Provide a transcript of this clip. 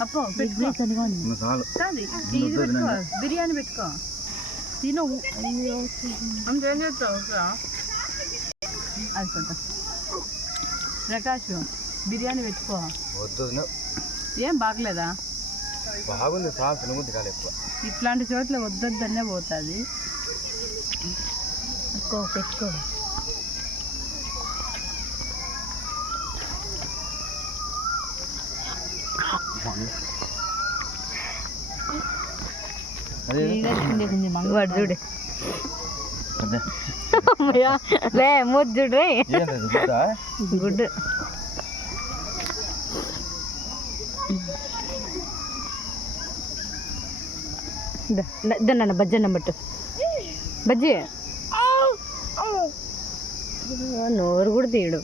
అప్పో బిర్యానీ పెట్టుకో తిను అంతేం చేస్తావు అది కొంత ప్రకాష్ బిర్యానీ పెట్టుకో ఏం బాగలేదా బాగుంది ఇట్లాంటి చోట్ల వద్దొద్దనే పోతుంది పెట్టుకో వాడు చూడు లే మూడు చూడు గుడ్ ఇద్దన్న బజ్జీ అన్నం పట్టు బజ్జీ నోరు కూడా తీయడు